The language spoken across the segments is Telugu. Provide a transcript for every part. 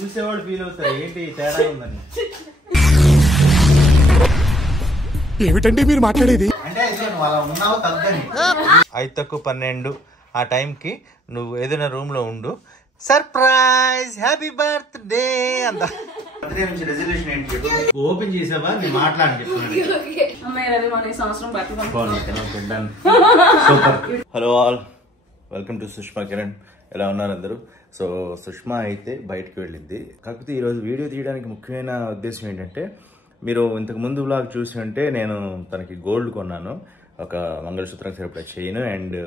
చూసేవాళ్ళు ఫీల్ అవుతారు ఏంటి తేడా ఉందని. ఏమిటండి మీరు మాట్లాడేది? అంటే నువ్వు అలా ఉన్నావు తగ్గని 5:12 ఆ టైంకి నువ్వు ఏదైనా రూమ్ లో ఉండు, సర్ప్రైజ్ హ్యాపీ బర్త్డే అంత. బర్త్డే నుంచి రెజల్యూషన్ ఏంటి ఓపెన్ చేసావా? నేను మాట్లాడి hello all, welcome to Sushma Kiran. ఎలా ఉన్నారు అందరూ? సో సుష్మా అయితే బయటకు వెళ్ళింది. కాకపోతే ఈరోజు వీడియో తీయడానికి ముఖ్యమైన ఉద్దేశం ఏంటంటే, మీరు ఇంతకు ముందు వ్లాగ్ చూసి ఉంటే నేను తనకి గోల్డ్ కొన్నాను, ఒక మంగళసూత్రం సరిపడా చైన్ అండ్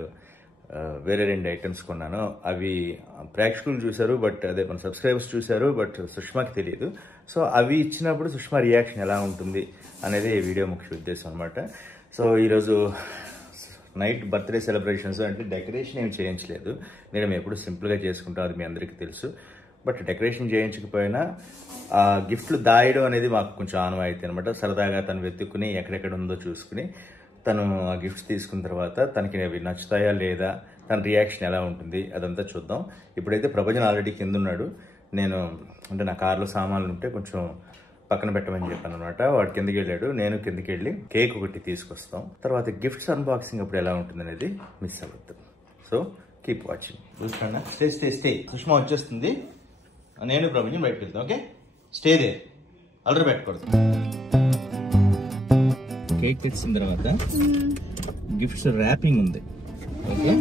వేరే 2 ఐటమ్స్ కొన్నాను. అవి ప్రేక్షకులు చూశారు, బట్ అదే మన సబ్స్క్రైబర్స్ చూశారు, బట్ సుష్మాకి తెలియదు. సో అవి ఇచ్చినప్పుడు సుష్మా రియాక్షన్ ఎలా ఉంటుంది అనేది ఈ వీడియో ముఖ్య ఉద్దేశం అనమాట. సో ఈరోజు నైట్ బర్త్డే సెలబ్రేషన్స్ అంటే డెకరేషన్ ఏమి చేయించలేదు. నేను ఎప్పుడు సింపుల్గా చేసుకుంటాం, అది మీ అందరికీ తెలుసు. బట్ డెకరేషన్ చేయించకపోయినా ఆ గిఫ్ట్లు దాయడం అనేది మాకు కొంచెం ఆనవాయితీ అనమాట. సరదాగా తను వెతుక్కుని ఎక్కడెక్కడ ఉందో చూసుకుని తను ఆ గిఫ్ట్స్ తీసుకున్న తర్వాత తనకి అవి నచ్చుతాయా లేదా, తన రియాక్షన్ ఎలా ఉంటుంది అదంతా చూద్దాం. ఇప్పుడైతే ప్రభంజన్ ఆల్రెడీ కింద ఉన్నాడు. నేను అంటే నా కార్లో సామాన్లు ఉంటే కొంచెం పక్కన పెట్టమని చెప్పాను అనమాట. వాడు కిందకి వెళ్ళాడు, నేను కిందకి వెళ్ళి కేక్ ఒకటి తీసుకొస్తాం. తర్వాత గిఫ్ట్స్ అన్బాక్సింగ్ అప్పుడు ఎలా ఉంటుంది అనేది మిస్ అవ్వద్దు. So keep watching. చూసుకోండి, స్టే స్టే స్టే. సుష్మా వచ్చేస్తుంది, నేను ప్రభంజన్ బయటకు వెళ్తాం. ఓకే, స్టే దే, అల్లరి పెట్టకూడదు. కేక్ తెచ్చిన తర్వాత గిఫ్ట్స్ ర్యాపింగ్ ఉంది. ఓకే,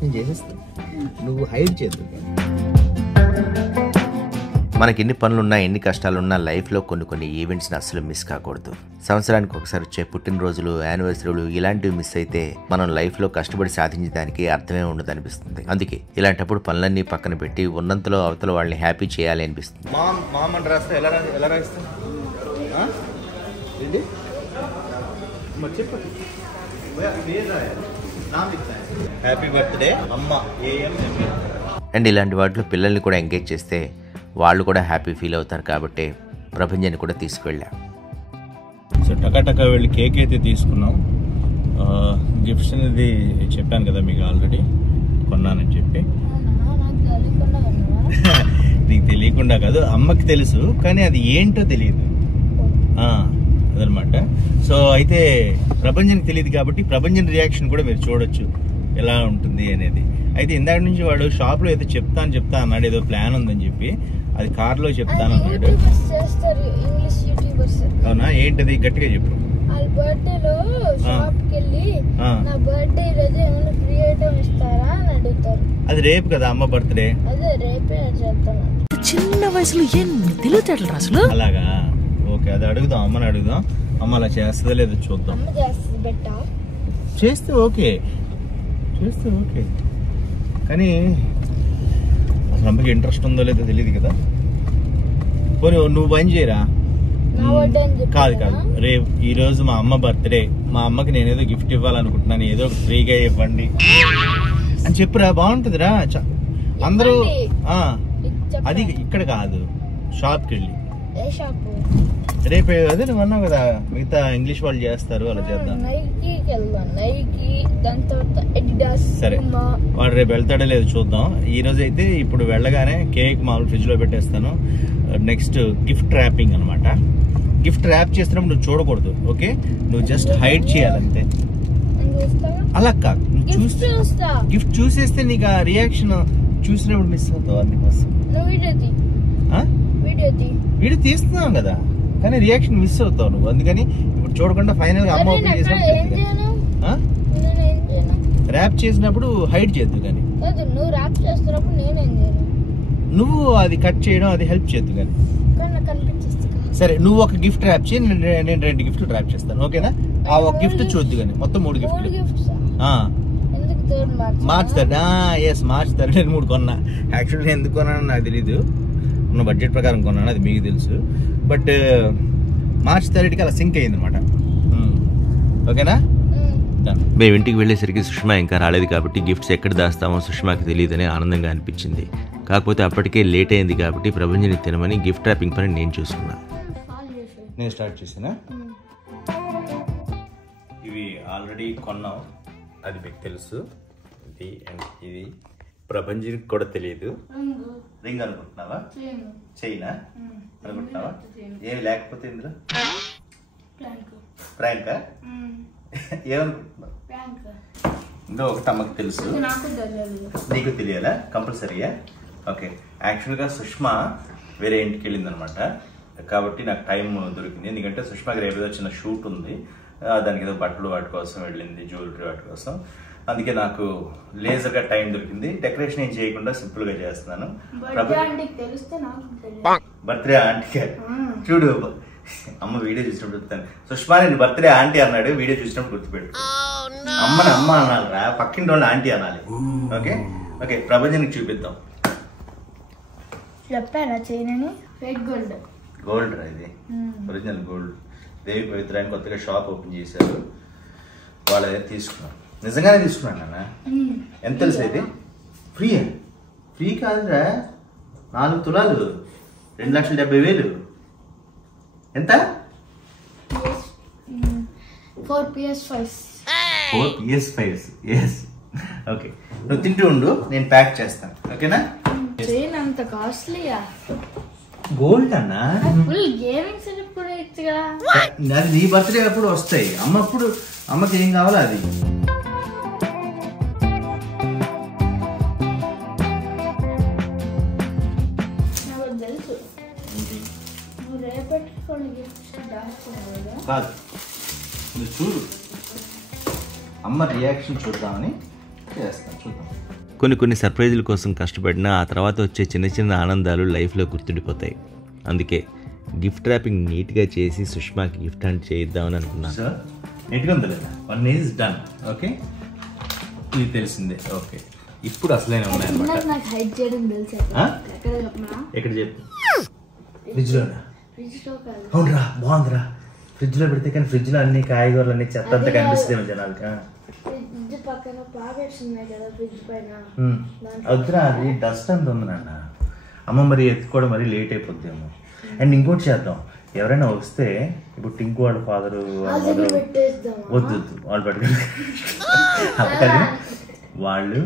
నేను చేసేస్తా, నువ్వు హైడ్ చేద్దు. మనకి ఎన్ని పనులున్నా ఎన్ని కష్టాలున్నా లైఫ్లో కొన్ని ఈవెంట్స్ని అస్సలు మిస్ కాకూడదు. సంవత్సరానికి ఒకసారి వచ్చే పుట్టినరోజులు, యానివర్సరీలు ఇలాంటివి మిస్ అయితే మనం లైఫ్లో కష్టపడి సాధించడానికి అర్థమే ఉండదు అనిపిస్తుంది. అందుకే ఇలాంటప్పుడు పనులన్నీ పక్కన పెట్టి ఉన్నంతలో అవతల వాళ్ళని హ్యాపీ చేయాలి అనిపిస్తుంది. మామ అని రాస్తా, ఎలా రాస్తా ఏంటి చెప్పు. హ్యాపీ బర్త్డే అమ్మ ఏఎం. అండ్ ఇలాంటి వాటిలో పిల్లల్ని కూడా ఎంగేజ్ చేస్తే వాళ్ళు కూడా హ్యాపీ ఫీల్ అవుతారు కాబట్టి ప్రభంజన్ కూడా తీసుకువెళ్ళాం. సో టకా వెళ్ళి కేక్ అయితే తీసుకున్నాం. గిఫ్ట్స్ అనేది చెప్పాను కదా మీకు ఆల్రెడీ కొన్నానని చెప్పి. నీకు తెలియకుండా కాదు, అమ్మకి తెలుసు, కానీ అది ఏంటో తెలియదు అదనమాట. సో అయితే ప్రభంజన్కి తెలియదు కాబట్టి ప్రభంజన్ రియాక్షన్ కూడా మీరు చూడొచ్చు ఎలా ఉంటుంది అనేది. అయితే ఇందాక నుంచి వాడు షాప్లో ఏదో చెప్తా అన్నాడు, ఏదో ప్లాన్ ఉందని చెప్పి. అది కార్లో చెప్తాను అన్నాడు. అవునా, ఏంటది గట్టిగా చెప్పు. అది రేపు కదా అమ్మ బర్త్డే. చిన్న వయసులో ఎన్ని తెలివితేటలు అసలు. అలాగా, ఓకే, అది అడుగుదాం, అమ్మని అడుగుదాం. అమ్మ అలా చేస్తుందో లేదో చూద్దాం. చేస్తే ఓకే కానీ అసలు అమ్మకి ఇంట్రెస్ట్ ఉందో లేదో తెలియదు కదా. పోనీ నువ్వు పని చేయరా. కాదు రేపు ఈరోజు మా అమ్మ బర్త్డే, మా అమ్మకి నేనేదో గిఫ్ట్ ఇవ్వాలనుకుంటున్నాను, ఏదో ఫ్రీగా ఇవ్వండి అని చెప్పురా, బాగుంటుందిరా. అందరూ అది ఇక్కడ కాదు, షాప్కి వెళ్ళి. రేపు అదే నువ్వు అన్నావు కదా మిగతా ఇంగ్లీష్ వాళ్ళు చేస్తారు, అలా చేద్దాం. సరే, వాడు రేపు వెళ్తాడో లేదు చూద్దాం. ఈ రోజు అయితే ఇప్పుడు వెళ్ళగానే కేక్ మామూలు ఫ్రిడ్జ్ లో పెట్టేస్తాను. నెక్స్ట్ గిఫ్ట్ ర్యాపింగ్ అనమాట. గిఫ్ట్ ర్యాప్ చేస్తున్నప్పుడు నువ్వు చూడకూడదు, ఓకే? నువ్వు జస్ట్ హైడ్ చేయాలంతే. అలా కాదు, గిఫ్ట్ చూసేస్తే నీకు ఆ రియాక్షన్ చూసినప్పుడు మిస్ అవుతావు. అందుకోసం వీడియో తీస్తున్నావు కదా, కానీ రియాక్షన్ మిస్ అవుతావు నువ్వు. అందుకని ఇప్పుడు చూడకుండా ఫైనల్ గా అమ్మ ఓపెన్ చేసినప్పుడు ర్యాప్ చేసినప్పుడు హైడ్ చేద్దు. కానీ నువ్వు అది కట్ చేయడం అది హెల్ప్ చేద్దు. కానీ సరే, నువ్వు ఒక గిఫ్ట్ ర్యాప్ చేయి, నేను 2 గిఫ్ట్లు ర్యాప్ చేస్తాను, ఓకేనా? ఆ ఒక గిఫ్ట్ చూద్దు. కానీ మొత్తం 3 గిఫ్ట్లు మార్చ్ 3 నేను 3 కొన్నా. యాక్చువల్లీ నేను ఎందుకు కొన్నానో నాకు తెలీదు, ఉన్న బడ్జెట్ ప్రకారం కొన్నాను, అది మీకు తెలుసు. బట్ మార్చ్ 3కి అలా సింక్ అయింది అనమాట. ఓకేనా? మేము ఇంటికి వెళ్ళేసరికి సుష్మా ఇంకా రాలేదు కాబట్టి గిఫ్ట్స్ ఎక్కడ దాస్తామో సుష్మాకి తెలియదని ఆనందంగా అనిపించింది. కాకపోతే అప్పటికే లేట్ అయింది కాబట్టి ప్రభంజని తినమని గిఫ్ట్ ర్యాపింగ్ పని నేను చూసుకున్నా. నేను స్టార్ట్ చేసానా? ఇవి ఆల్రెడీ కొన్నాం, అది మీకు తెలుసు. ఇది అండ్ ఇది ప్రపంచానికి కూడా తెలియదు. రింగ్ అనుకుంటున్నావా? చైనా అనుకుంటున్నావా? ఏమి లేకపోతే ఇందులో ప్రాంకా ఏమనుకుంటున్నావు? ఇంకా ఒకటి అమ్మకి తెలుసు, నీకు తెలియాలా? కంపల్సరీయా? ఓకే. యాక్చువల్గా సుష్మా వేరే ఇంటికి వెళ్ళింది అనమాట, కాబట్టి నాకు టైం దొరికింది. ఎందుకంటే సుష్మాకి రేపు ఏదో చిన్న షూట్ ఉంది, దానికి ఏదో బట్టలు వాటి కోసం వెళ్ళింది, జ్యువెలరీ వాటి కోసం. అందుకే నాకు లేజర్గా టైం దొరికింది. డెకరేషన్ ఏం చేయకుండా సింపుల్ గా చేస్తున్నాను. బర్త్డే ఆంటీ చూడు, అమ్మ వీడియో చూసినప్పుడు చెప్తాను, సుష్మా నేను బర్త్డే ఆంటీ అన్నాడు, వీడియో చూసినప్పుడు గుర్తుపెట్టు. అమ్మని అమ్మ అనాలి రా, పక్కింటి వాళ్ళు ఆంటీ అనాలి. ఓకే ఓకే, ప్రపంచానికి చూపిద్దాం. చెప్పారా చైనని? Fake gold. గోల్డ్ రా ఇది, ఒరిజినల్ గోల్డ్. దేవి పవిత్రాన్ని కొత్తగా షాప్ ఓపెన్ చేశారు, వాళ్ళ దగ్గర తీసుకున్నాను. నిజంగానే తీసుకున్నాను నాన్న. ఎంత తెలుసు ఇది? ఫ్రీ ఫ్రీ కాదురా, 4 తులాలు 2,70,000. ఎంత? 4 PS5s. 4 PS5s. ఎస్. ఓకే, నువ్వు తింటూ ఉండు, నేను ప్యాక్ చేస్తాను. ఓకేనా? చైన్ అంత కాస్ట్లీయా? గోల్డ్ అన్నా, ఫుల్ గేమింగ్ సెటప్ కూడా ఇచ్చుగా. అది నీ బర్త్డే అప్పుడు వస్తాయి. అమ్మకి ఏం కావాలో అది. నాకు తెలుసు, నువ్వు రేపటికి కొన్ని గిఫ్ట్స్ దాచుకున్నావు కదా. కాదు, నువ్వు చూడు, అమ్మ రియాక్షన్ చూద్దామని చేస్తాను. చూద్దాం. కొన్ని సర్ప్రైజుల కోసం కష్టపడినా ఆ తర్వాత వచ్చే చిన్న చిన్న ఆనందాలు లైఫ్లో గుర్తుండిపోతాయి. అందుకే గిఫ్ట్ ర్యాపింగ్ నీట్గా చేసి సుష్మాకి గిఫ్ట్ హ్యాండ్ చేయిద్దామని అనుకున్నాను. సార్ నీట్గా ఉంది లేదా? 1 is done. ఓకే, ఇది తెలిసిందే. ఓకే, ఇప్పుడు అసలైన ఉన్నాయన్నమాట. నాకు హైడ్ చేయడం తెలుసు. ఎక్కడ చెప్పనా? ఎక్కడ చెప్పు? ఫ్రిడ్జ్లోనా? ఫ్రిడ్జ్లో కాదు. అవునరా, బాగుందిరా. ఫ్రిడ్జ్లో పెడితే కానీ ఫ్రిడ్జ్లో అన్ని కాయగూరలు అన్ని చెత్త అంతా కనిపిస్తుంది జనాలకి. ఫ్రిడ్జ్ పక్కన పాకెట్స్ ఉన్నాయి కదా, ఫ్రిడ్జ్ పైన. వద్దురా, అది డస్ట్ అంత ఉంది నాన్న. అమ్మ మరి ఎత్తుకోవడం మరీ లేట్ అయిపోద్దేమో. అండ్ ఇంకోటి చేద్దాం, ఎవరైనా వస్తే ఇప్పుడు టింకు వాళ్ళ ఫాదరు వద్దు వాళ్ళు పట్టుకుని వాళ్ళు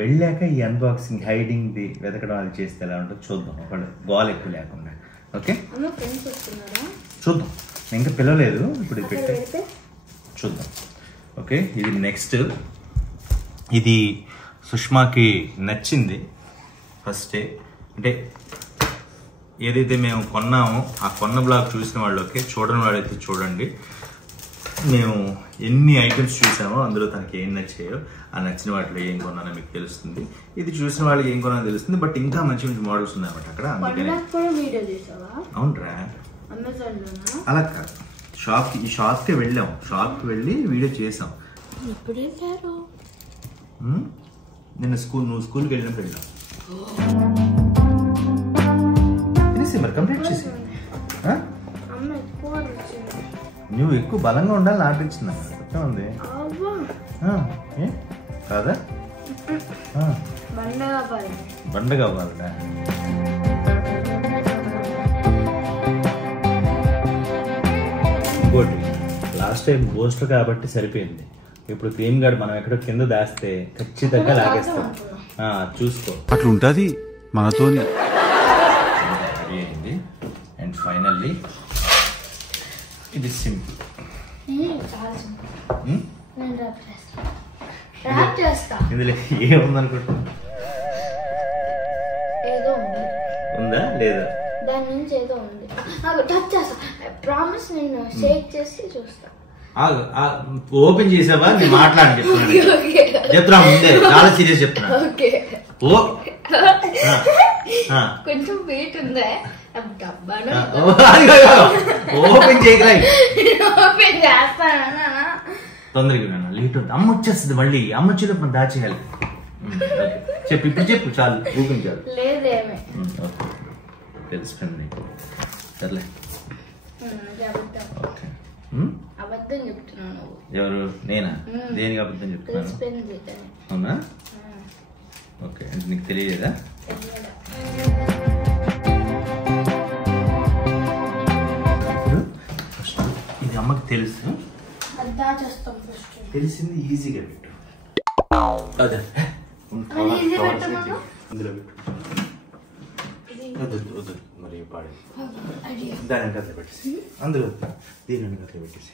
వెళ్ళాక ఈ అన్బాక్సింగ్ హైడింగ్ది వెతకడం అది చేస్తే ఎలా ఉంటుందో చూద్దాం. ఒకళ్ళు గోల్ ఎక్కువ లేకుండా. ఓకే చూద్దాం, ఇంకా పిలవలేదు, ఇప్పుడు ఇది పెట్టే చూద్దాం. ఓకే, ఇది నెక్స్ట్. ఇది సుష్మాకి నచ్చింది ఫస్టే. అంటే ఏదైతే మేము కొన్నామో ఆ కొన్న బ్లాగ్ చూసిన వాళ్ళకి, చూడని వాళ్ళైతే చూడండి. మేము ఎన్ని ఐటమ్స్ చూసామో అందులో తనకి ఏం నచ్చాయో ఆ నచ్చిన వాటిలో ఏం కొన్నానో మీకు తెలుస్తుంది. ఇది చూసిన వాళ్ళకి ఏం కొన్నానో తెలుస్తుంది. బట్ ఇంకా మంచి మంచి మోడల్స్ ఉన్నాయన్నమాట అక్కడ. అందుకనే అవునరా, అలా కాదు, ఈ షాప్కి వెళ్ళాం, షాప్కి వెళ్ళి వీడియో చేసాం. నిన్న నువ్వు స్కూల్కి వెళ్ళినప్పుడు వెళ్ళాం. మరి కంప్లీట్ చేసి నువ్వు ఎక్కువ బలంగా ఉండాలని ఆపించిందా? ఉంది కాదా? బండ కావాలట. ఇంకోటి, లాస్ట్ టైం బూస్టర్ కాబట్టి సరిపోయింది. ఇప్పుడు క్రీమ్ గార్డ్ మనం ఎక్కడో కింద దాస్తే ఖచ్చితంగా లాగేస్తాం. చూసుకో, అట్లుంటది మనతోని. అండ్ ఫైనల్లీ ఇది సింపుల్. ఇందులో ఏముందనుకుంటున్నా? ఉందా లేదా? దాని నుంచి ఏదో ఉంది. టచ్ చేస్తా, ప్రామిస్. నేను షేక్ చేసి చూస్తా. ఓపెన్ చేసావా? నేను మాట్లాడి చెప్తున్నా ముందే, చాలా సీరియస్ చెప్తున్నా. కొంచెం వెయిట్ ఉందా? ఓపెన్ చేయగల ఓపెన్ చేస్తానా? తొందరగా లేట్ అవుతుంది. అమ్మ వచ్చేస్తుంది మళ్ళీ. అమ్మ వచ్చేటప్పుడు మనం దాచేయాలి. చెప్పు, ఇప్పుడు చెప్పు, చాలు ఊపించాలి. లేదేమే తెలిసిపోయింది నీకు. సర్లే, అబద్ధం చెప్తున్నాను. ఎవరు? నేనా? దేనికి అబద్ధం చెప్తున్నాను? అవునా? ఓకే, అంటే నీకు తెలియదా? ఇది అమ్మకి తెలుసు. దాచేస్తాం ఫస్ట్. తెలిసింది ఈజీగా పెట్టు. అదే ఇందులో పెట్టు. వద్దు మరి పాడే దాని అట్లా పెట్టేసి అందులో దీని అట్లా పెట్టేసి.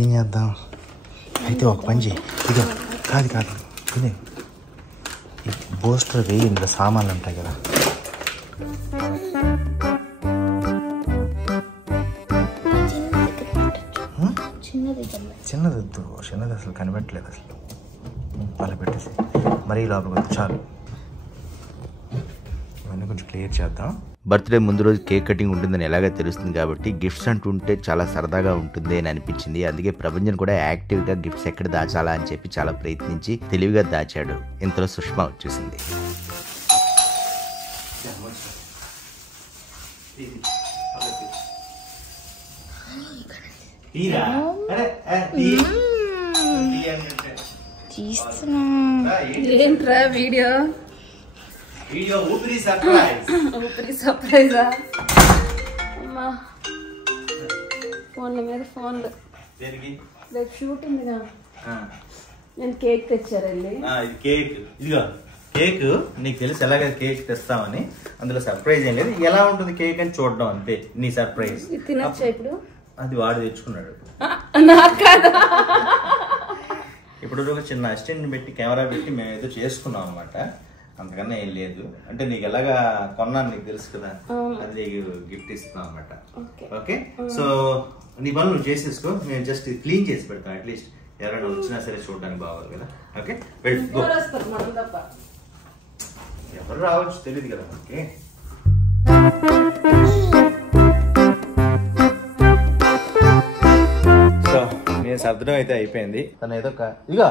ఏం చేద్దాం అయితే ఒక పని చేయి. ఇదో కాదు ఇది బోస్టర్ వేయి, ఇందులో సామాన్లు ఉంటాయి కదా. చిన్నది అసలు కనిపెట్టలేదు అసలు. అలా పెట్టేసి మరీ లోపలికి వద్దు, చాలు. ఇవన్నీ కొంచెం క్లియర్ చేద్దాం. బర్త్డే ముందు రోజు కేక్ కటింగ్ ఉంటుందని ఎలాగో తెలుస్తుంది కాబట్టి గిఫ్ట్స్ అంటుంటే చాలా సరదాగా ఉంటుంది అని అనిపించింది. అందుకే ప్రభంజన్ కూడా యాక్టివ్గా గిఫ్ట్స్ ఎక్కడ దాచాలా అని చెప్పి చాలా ప్రయత్నించి తెలివిగా దాచాడు. ఇంతలో సుష్మా వచ్చేసింది. ఏంట్రా వీడియో ఊపిరి సర్ప్రైజ్. ఊపిరి సర్ప్రైజా? అమ్మా ఫోన్ల మీద ఫోన్లు. రేపు షూట్ ఉందిగా, నేను కేక్ తెచ్చారండి. ఇది కేక్. ఇదిగో కేక్. నీకు తెలుసు ఎలాగ కేక్ తెస్తామని. అందులో సర్ప్రైజ్ ఏం లేదు, ఎలా ఉంటుంది కేక్ అని చూడడం అంతే. నీ సర్ప్రైజ్ ఇది తినొచ్చా ఇప్పుడు? అది వాడు తెచ్చుకున్నాడు. నాకు కాదా? ఇప్పుడు ఒక చిన్న అసిస్టెంట్ పెట్టి కెమెరా పెట్టి మేము ఏదో చేసుకున్నాం అనమాట. అంతకన్నా ఏం లేదు. అంటే నీకు ఎలాగా కొన్నాను నీకు తెలుసు కదా, అది నీకు గిఫ్ట్ ఇస్తున్నాం అనమాట. ఓకే, సో నీ పనులు నువ్వు చేసేసుకో. మేము జస్ట్ క్లీన్ చేసి పెడతాం. అట్లీస్ట్ ఎవరైనా వచ్చినా సరే చూడడానికి బాగోదు కదా. ఓకే, ఎవరు రావచ్చు తెలియదు కదా మనకి. సో నేను సర్దడం అయితే అయిపోయింది. తను ఏదో ఇక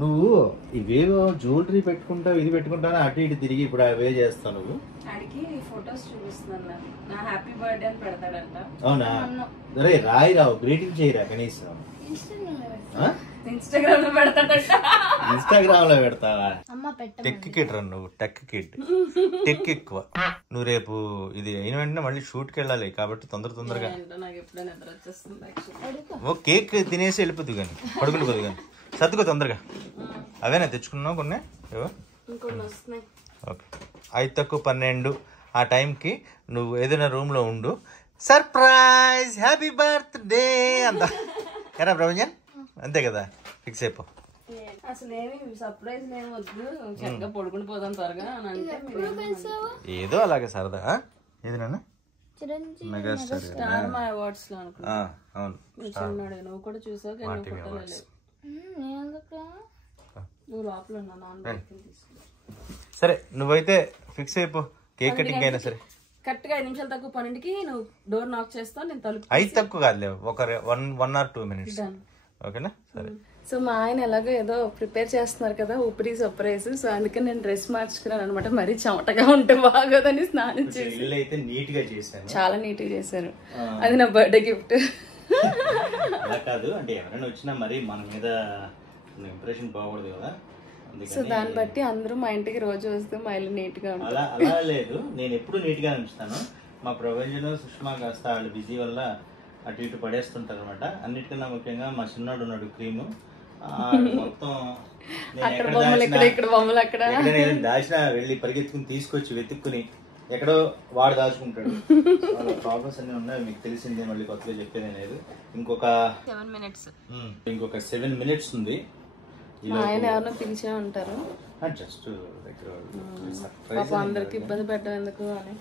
నువ్వు ఇవేవో జ్యువెలరీ పెట్టుకుంటావు, ఇది పెట్టుకుంటావు, అటు ఇటు తిరిగి ఇప్పుడు అవే చేస్తావు నువ్వు. అడిగి ఫొటోస్ చూపిస్తున్నాను. నా హ్యాపీ బర్త్డే అని పెడతాడంట. అవునా? అరే రావు గ్రీటింగ్ చేయరా కనీసం. ఇన్స్టాగ్రామ్ లో పెడతాడంట. ఇన్స్టాగ్రామ్ లో పెడతావా? టెక్ కిడ్ రా నువ్వు. టెక్ కిడ్, టెక్ ఎక్కువ. నువ్వు రేపు ఇది అయిన వెంటనే మళ్ళీ షూట్ కి వెళ్ళాలి కాబట్టి తొందరగా నాకు ఎప్పుడైనా నిద్ర వచ్చేస్తుంది. ఓ కేక్ తినేసి వెళ్ళిపోద్దు కానీ, పడుకుండిపోదు కానీ. సర్దుకో తొందరగా. అవేనా తెచ్చుకున్నావు కొన్ని? ఓకే, 5:12 ఆ టైంకి నువ్వు ఏదైనా రూమ్లో ఉండు. సర్ప్రైజ్ హ్యాపీ బర్త్డే అంత ఎరా ప్రభంజన్, అంతే కదా, ఫిక్స్ అయిపో. అసలు ఏమి సర్ప్రైజ్ ఏమి వద్దు, చక్కగా పడుకుని పోదాం త్వరగా అని అంటే ఏదో అలాగే సరదా. ఏది నాన్న? స్టార్ మా అవార్డ్స్ లో అనుకున్నా. అవును, నువ్వు కూడా చూసావు కానీ నువ్వు లోపల ఉన్నా. సరే నువ్వైతే ఫిక్స్ అయిపో. కేక్ కటింగ్ అయినా సరే కరెక్ట్ గా 5 నిమిషాలు తక్కువ 12కి నువ్వు డోర్ నాక్ చేస్తావు, నేను తలుపు. 5 తక్కువ కాదులే, ఒక 1 or 2 minutes. ఓకేనా? సరే. సో మా ఆయన ఎలాగో ఏదో ప్రిపేర్ చేస్తున్నారు కదా ఊపిరి సర్ప్రైజ్. సో అందుకని నేను డ్రెస్ మార్చుకున్నాను అనమాట. మరీ చెమటగా ఉంటే బాగోదని స్నానం చేసి అయితే నీట్ గా చేశాను. చాలా నీట్ గా చేశారు. అది నా బర్త్డే గిఫ్ట్. అలా కాదు అంటే ఎవరైనా వచ్చినా మరి మన మీద ఇంప్రెషన్ బాగూడదు కదా. సో దాన్ని బట్టి అందరూ మా ఇంటికి రోజు వస్తే మా ఇల్లు నీట్ గా ఉంటుంది. అలా లేదు, నేను ఎప్పుడు నీట్ గా ఉంచుతాను. మా ప్రొవెంజన్ సుష్మా కాస్త వాళ్ళు బిజీ వల్ల అటు ఇటు పడేస్తుంటారు అనమాట. అన్నిటికన్నా ముఖ్యంగా మా చిన్నాడు ఉన్నాడు క్రీము, మొత్తం అక్కడ బొమ్మలు ఇక్కడ బొమ్మలు అక్కడ దాచినా వెళ్ళి పరిగెత్తుకుని తీసుకొచ్చి వెతుక్కుని ఎక్కడో వాడు దాచుకుంటాడు. వాళ్ళ ప్రాబ్లమ్స్ అన్ని ఉన్నాయి, మీకు తెలిసిందే, మళ్ళీ కొత్తగా చెప్పేదే లేదు. ఇంకొక 7 minutes ఉంది. ఆయన ఎవరినో పిలిచే ఉంటారు. జస్ట్ అందరికి ఇబ్బంది పెట్టడం ఎందుకు అని.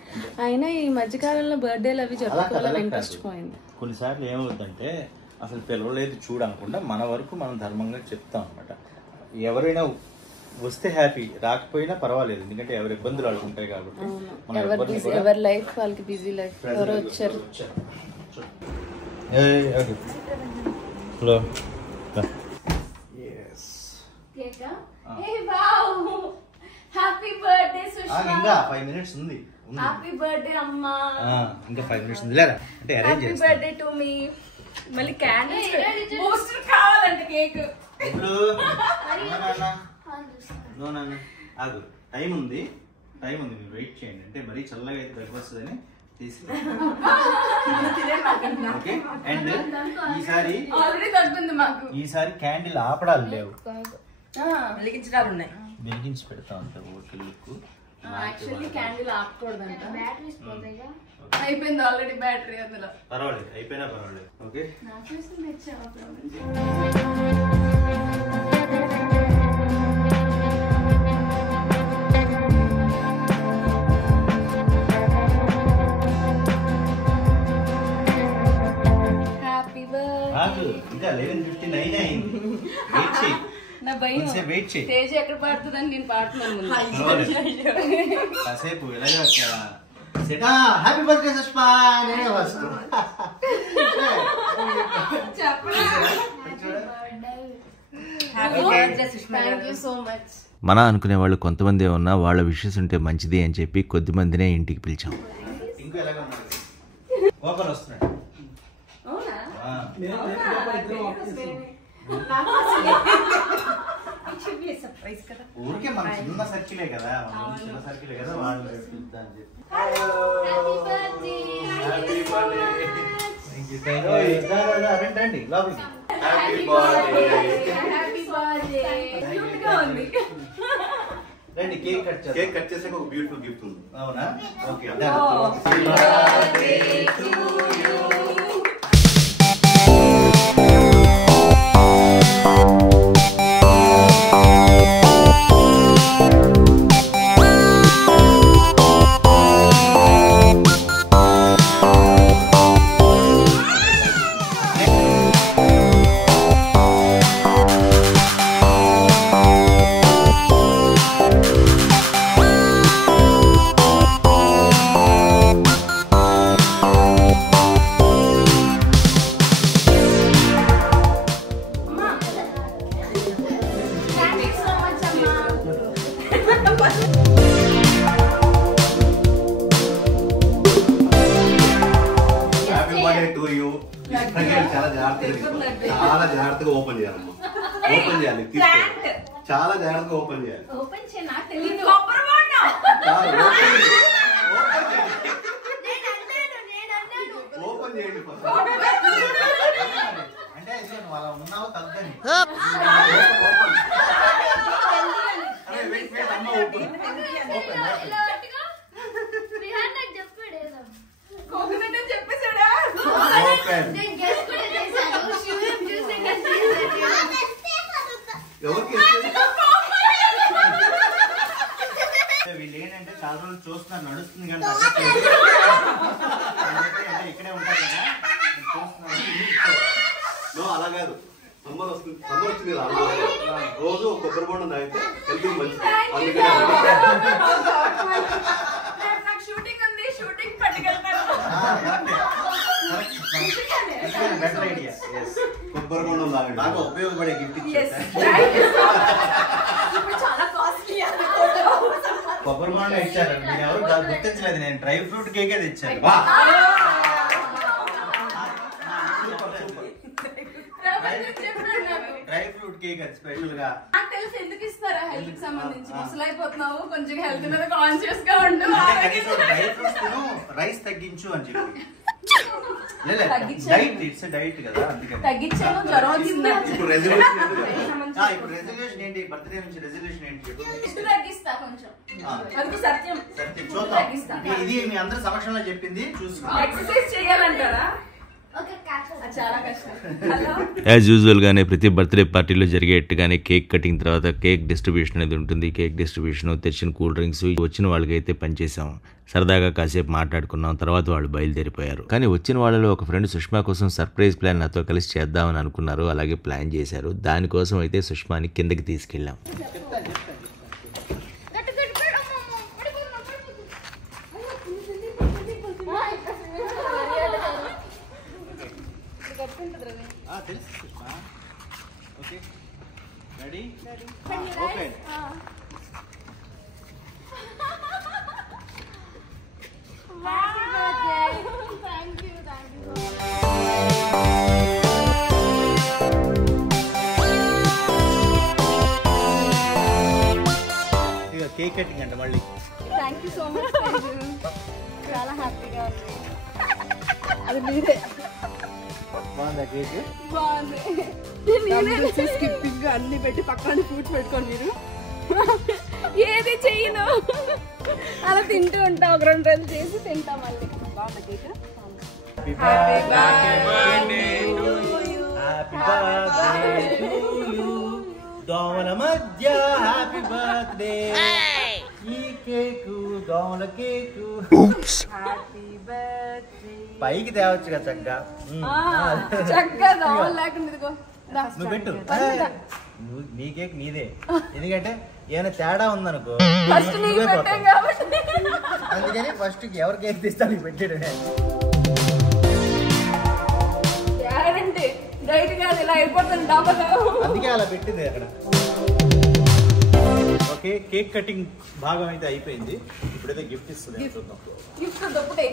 అయినా ఈ మధ్యకాలంలో బర్త్డేలు అవి జరుపుకోవాలని ఇంట్రెస్ట్ పోయింది. కొన్నిసార్లు ఏమవుతుందంటే అసలు పిలవలేదు చూడకుండా మన వరకు మనం ధర్మంగా చెప్తాం అనమాట. ఎవరైనా వస్తే హ్యాపీ, రాకపోయినా పర్వాలేదు, ఎందుకంటే ఎవరి ఇబ్బందులు ఆడుకుంటాయి కాబట్టి. ఎవరి లైఫ్ వాళ్ళకి బిజీ లైఫ్. ఎవరో వచ్చారు. Hello, happy birthday Sushma. ఇంకా 5 minutes ఉంది. హ్యాపీ బర్త్డే అమ్మా. ఇంకా 5 minutes ఉంది లేరా అంటే arrange happy birthday to me. మళ్ళీ క్యాండిల్స్ బూస్టర్ కావాలంట కేక్. ఇప్పుడు ఆగు, టైం ఉంది మీరు వెయిట్ చేయండి. అంటే మరీ చల్లగా అయితే దగ్గర వస్తుందని తీసుకు. ఓకే, అండ్ ఈసారి ఆల్రెడీ తగ్గుంది మాకు. ఈసారి క్యాండిల్ ఆపడాలు లేవు, వెలిగించడాలు ఉన్నాయి. వెలిగించి పెడతాం అంత ఊరికి. యాక్చువల్లీ క్యాండిల్ ఆపకూడదంట. బ్యాటరీస్ పోతాయిగా. అయిపోయింది ఆల్రెడీ బ్యాటరీ అందులో. పర్వాలేదు, అయిపోయినా పర్వాలేదు. ఓకే, నా కోసం తెచ్చావా? ఇంకా 11:59 అయింది. వెయిట్ చేయి, నా భయం వెయిట్ చేయి. తేజ ఎక్కడ పాడుతుందని నేను పాడుతున్నాను. కాసేపు ఎలాగ హ్యాపీ బర్త్డే సుష్మా నేనే వస్తు. Thank you so much. మన అనుకునే వాళ్ళు కొంతమంది ఉన్నా వాళ్ళ విషెస్ ఉంటే మంచిది అని చెప్పి కొద్ది మందినే ఇంటికి పిలిచాం. ఇంకో ఎలాగ ఓపెన్ వస్తున్నాడు. ఊరికే మన చిన్న సర్కిలే కదా, వాళ్ళు పిలుస్తా అని చెప్పి. రండి లోపలికి. రండి, కేక్ కట్ చేసాక ఒక బ్యూటిఫుల్ గిఫ్ట్ ఉంది. అవునా? ఓకే, చాలా జాగ్రత్తగా ఓపెన్ చేయాలమ్మా. ఓపెన్ చేయాలి, చాలా జాగ్రత్తగా ఓపెన్ చేయాలి. ఓపెన్ చేయ, నాకు తెలియదు. ఓపెన్ చేయండి అంటే వాళ్ళ ఉన్నావు తగ్గని. వీళ్ళు ఏంటంటే చాలా రోజులు చూస్తున్నారు, నడుస్తుంది కానీ ఇక్కడే ఉంటారు కదా చూస్తున్నారు. అలా కాదు, సమ్మర్ వస్తుంది, సమ్మర్ వచ్చింది కదా, రోజు కొబ్బరి బొండం తాగితే హెల్త్ మంచిది. కొబ్బరి బొండం తాగండి, బాగా ఉపయోగపడే గిఫ్ట్ ఇచ్చేసి. కొబ్బరి బొండం ఇచ్చారు, మీరు ఎవరు గుర్తించలేదు. నేను డ్రై ఫ్రూట్ కేకే తెచ్చాను. డ్రై ఫ్రూట్ కేక్ అది స్పెషల్ గా. నాకు తెలిసి ఎందుకు ఇస్తారా, హెల్త్ కి సంబంధించి. ముసలైపోతున్నావు, కొంచెం హెల్త్ మీద కాన్షియస్ గా ఉండు. డ్రై ఫ్రూట్స్ తిను, రైస్ తగ్గించు అని చెప్పి. డైట్, ఇట్స్ డైట్ కదా, అందుకని తగ్గించాను. జ్వరం వచ్చింది. ఇప్పుడు రెజల్యూషన్ ఏంటి? బర్త్డే నుంచి రెజల్యూషన్ ఏంటి? తగ్గిస్తా కొంచెం. అది సత్యం. చూద్దాం, ఇది మీ అందరి సమక్షంలో చెప్పింది. చూసుకో, ఎక్సర్సైజ్ చేయాలంటారా? చాలా కష్టం. యాజ్ యూజువల్గానే ప్రతి బర్త్డే పార్టీలో జరిగేట్టుగానే కేక్ కటింగ్ తర్వాత కేక్ డిస్ట్రిబ్యూషన్ అనేది ఉంటుంది. కేక్ డిస్ట్రిబ్యూషన్, తెచ్చిన కూల్ డ్రింక్స్, వచ్చిన వాళ్ళకైతే పనిచేసాం. సరదాగా కాసేపు మాట్లాడుకున్నాం. తర్వాత వాళ్ళు బయలుదేరిపోయారు. కానీ వచ్చిన వాళ్ళలో ఒక ఫ్రెండ్ సుష్మా కోసం సర్ప్రైజ్ ప్లాన్ నాతో కలిసి చేద్దామని అనుకున్నారు. అలాగే ప్లాన్ చేశారు. దానికోసం అయితే సుష్మాని కిందకి తీసుకెళ్ళాం. తెలుసు Sushma. Okay, ready? Okay. Happy birthday. Thank you. Cake cutting అంట మళ్ళీ. థ్యాంక్ యూ సో మచ్, చాలా హ్యాపీగా ఉంది. అది మీరే. బాగుందా కేక్? బాగుంది. స్కిప్పింగ్ అన్ని పెట్టి పక్కన ఫ్రూట్స్ పెట్టుకోండి మీరు. ఏది చెయ్యను, అలా తింటూ ఉంటాం. ఒక 2 రోజులు చేసి తింటాం మళ్ళీ. బాగుంది cake. Happy birthday to you. దోమల మధ్య హ్యాపీ బర్త్డే. ఈ కేకు దోమల కేకు. Happy birthday. పైకి తేవచ్చు కదా చక్కగా. చక్కగా దోమలు లేకుండా ఇదిగో. నువ్వు పెట్టు. నీ కేక్ నీదే, ఎందుకంటే ఏమైనా తేడా ఉందనుకో ఫస్ట్ నీకు పెట్టాం కాబట్టి. అందుకని ఫస్ట్ ఎవరు కేక్ తీస్తాను పెట్టాడు. గ్యారంటీ డైట్ కాదు, ఇలా అయిపోతుంది డబల్. అందుకే అలా పెట్టింది అక్కడ. ఓకే, కేక్ కటింగ్ భాగం అయితే అయిపోయింది. ఇప్పుడైతే గిఫ్ట్ ఇస్తుంది. చూద్దాం. గిఫ్ట్ దుప్పటి.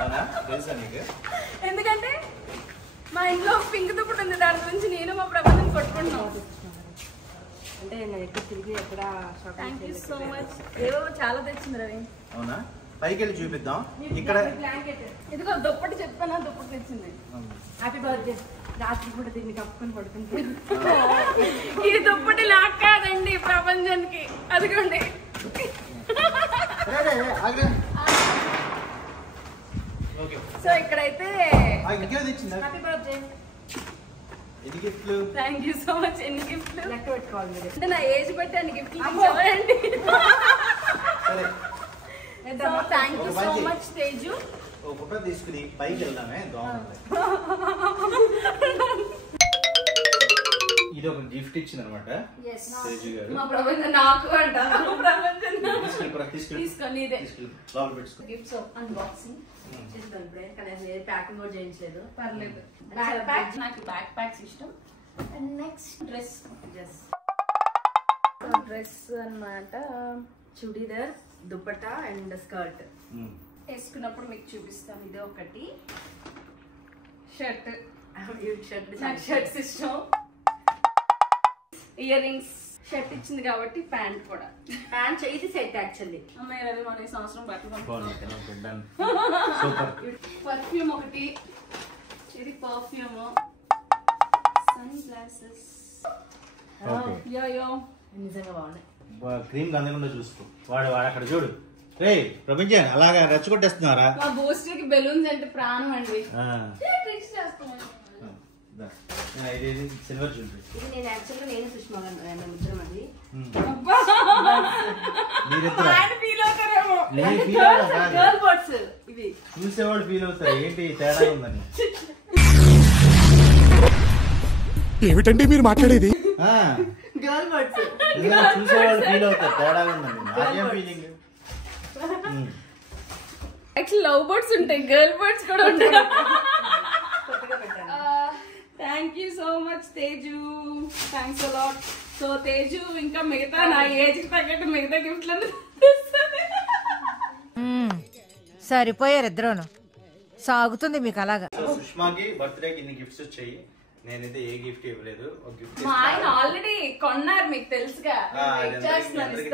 అవునా, తెలుసా నీకు? ఎందుకంటే మా ఇంట్లో పింక్ దుప్పటి ఉంది, దాని గురించి నేను మా ప్రబంధం కొట్టుకుంటున్నాం. అంటే నేను ఎక్కువ తిరిగి ఎక్కడ థ్యాంక్ యూ సో మచ్. ఏవో చాలా తెచ్చింది రవి. అవునా, పైకి వెళ్ళి చూపిద్దాం. ఇక్కడ ఇదిగో దుప్పటి చెప్పానా, దుప్పటి తెచ్చింది. Happy birthday. రాత్రి కూడా దీన్ని కప్పుకొని పడుకుంటే ఈ దుప్పటి నాకు కాదండి, ప్రపంచానికి. అదిగోండి. సో ఇక్కడైతే హ్యాపీ బర్త్డే. ఇది గిఫ్ట్లు. Thank you so much. ఎన్ని గిఫ్ట్లు లెక్క పెట్టుకోవాలి మీరు. అంటే నా ఏజ్ బట్టి అన్ని గిఫ్ట్లు ఇచ్చామండి. సరే, thank you so much Teju. ఓ ఫోటో తీసుకుని పైకి వెళ్దామే. ఇది ఒక గిఫ్ట్ ఇచ్చింది అనమాట తేజు గారు. మా ప్రపంచం నాకు అంట. తీసుకొని ఇదే గిఫ్ట్స్ అన్బాక్సింగ్ చేస్తాను ఇప్పుడే, కానీ అసలు ఏ ప్యాకింగ్ కూడా చేయించలేదు. పర్లేదు. బ్యాక్ ప్యాక్స్, నాకు బ్యాక్ ప్యాక్స్ ఇష్టం. అండ్ నెక్స్ట్ డ్రెస్ డ్రెస్ అన్నమాట. చుడీదార్, దుపట్టా అండ్ స్కర్ట్ వేసుకున్నప్పుడు మీకు చూపిస్తాను. ఇది ఒకటి షర్ట్. షర్ట్ నాకు షర్ట్స్ ఇష్టం. Ear rings. షర్ట్ ఇచ్చింది కాబట్టి ప్యాంట్ కూడా. ప్యాంట్ ఇది సెట్ యాక్చువల్లీ. అమ్మాయి రవి మన ఈ సంవత్సరం బట్టలు సూపర్. పర్ఫ్యూమ్ ఒకటి. ఇది పర్ఫ్యూమ్. Sun glasses. యో నిజంగా బాగున్నాయి. క్రీమ్ గందకుండా చూసుకో. వాడు అక్కడ చూడు. రే ప్రపంచం అలాగా రెచ్చగొట్టేస్తున్నారా? మా బూస్టర్ కి బెలూన్స్ అంటే ప్రాణం అండి. ట్రిక్స్ చేస్తున్నాను. Silver jewellery. ఇది నేను యాక్చువల్గా నేను సుష్మా గారు ముద్రం అది. గర్ల్ బర్డ్స్ ఇవి చూసేవాళ్ళు ఫీల్ అవుతారు ఏంటి తేడా ఉందని. ఏమిటండి మీరు మాట్లాడేది? గర్ల్ బర్డ్స్ చూసేవాళ్ళు ఫీల్ అవుతారు తేడా ఉందని. నాకేం ఫీలింగ్. యాక్చువల్లీ లవ్ బర్డ్స్ ఉంటాయి, గర్ల్ బర్డ్స్ కూడా ఉంటాయి. Thank you so much Teju. Thanks a lot. So Teju ఇంకా మిగతా నా ఏజ్ కి తగ్గట్టు మిగతా గిఫ్ట్లను సరిపోయారు ఇద్దరును. సాగుతుంది మీకు అలాగా. సుష్మాకి బర్త్డేకి ఇన్ని గిఫ్ట్స్ వచ్చాయి. నేనైతే ఏ గిఫ్ట్ ఇవ్వలేదు. ఒక గిఫ్ట్ మా ఆయన ఆల్రెడీ కొన్నారు, మీకు తెలుసుగా.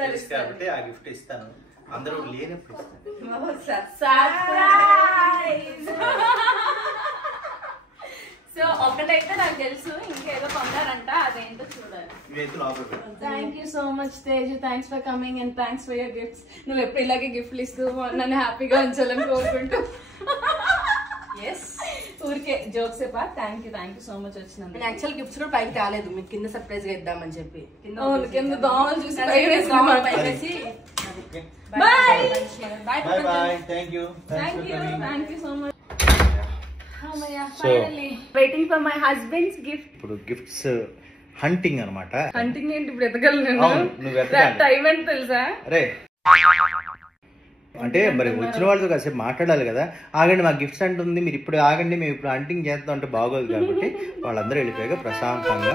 తెలుసు కాబట్టి ఆ గిఫ్ట్ ఇస్తాను. అందరూ లేనప్పుడు సర్ప్రైజ్. సో ఒకటైతే నాకు తెలుసు, ఇంకేదో కొన్నారంట, అదేంటో చూడాలి. Thank you so much Teju. Thanks for coming and thanks for your gifts. నువ్వు ఎప్పుడు ఇలాగే గిఫ్ట్లు ఇస్తూ నన్ను హ్యాపీగా ఉంచాలని కోరుకుంటూ. ఊరికే జోక్స్ చెప్పా. థ్యాంక్ యూ సో మచ్ వచ్చినందుకు. నేను యాక్చువల్ గిఫ్ట్స్ కూడా పైకి తేలేదు, మీకు కింద సర్ప్రైజ్ గా ఇద్దామని చెప్పి. కింద దోమలు చూసి పైకి bye. Thank you so much. Waiting for my husband's gift. ఇప్పుడు గిఫ్ట్స్ హంటింగ్ అనమాట. హంటింగ్ ఏంటి ఇప్పుడు ఎదగలను నేను. అవును, నువ్వు ఎదగాలి. టైం ఏంటి తెలుసా? అరే అంటే మరి వచ్చిన వాళ్ళతో కాసేపు మాట్లాడాలి కదా. ఆగండి, మా గిఫ్ట్స్ అంటుంది, మీరు ఇప్పుడు ఆగండి, మేము ఇప్పుడు హంటింగ్ చేస్తాం అంటే బాగోదు. కాబట్టి వాళ్ళందరూ వెళ్ళిపోయాక ప్రశాంతంగా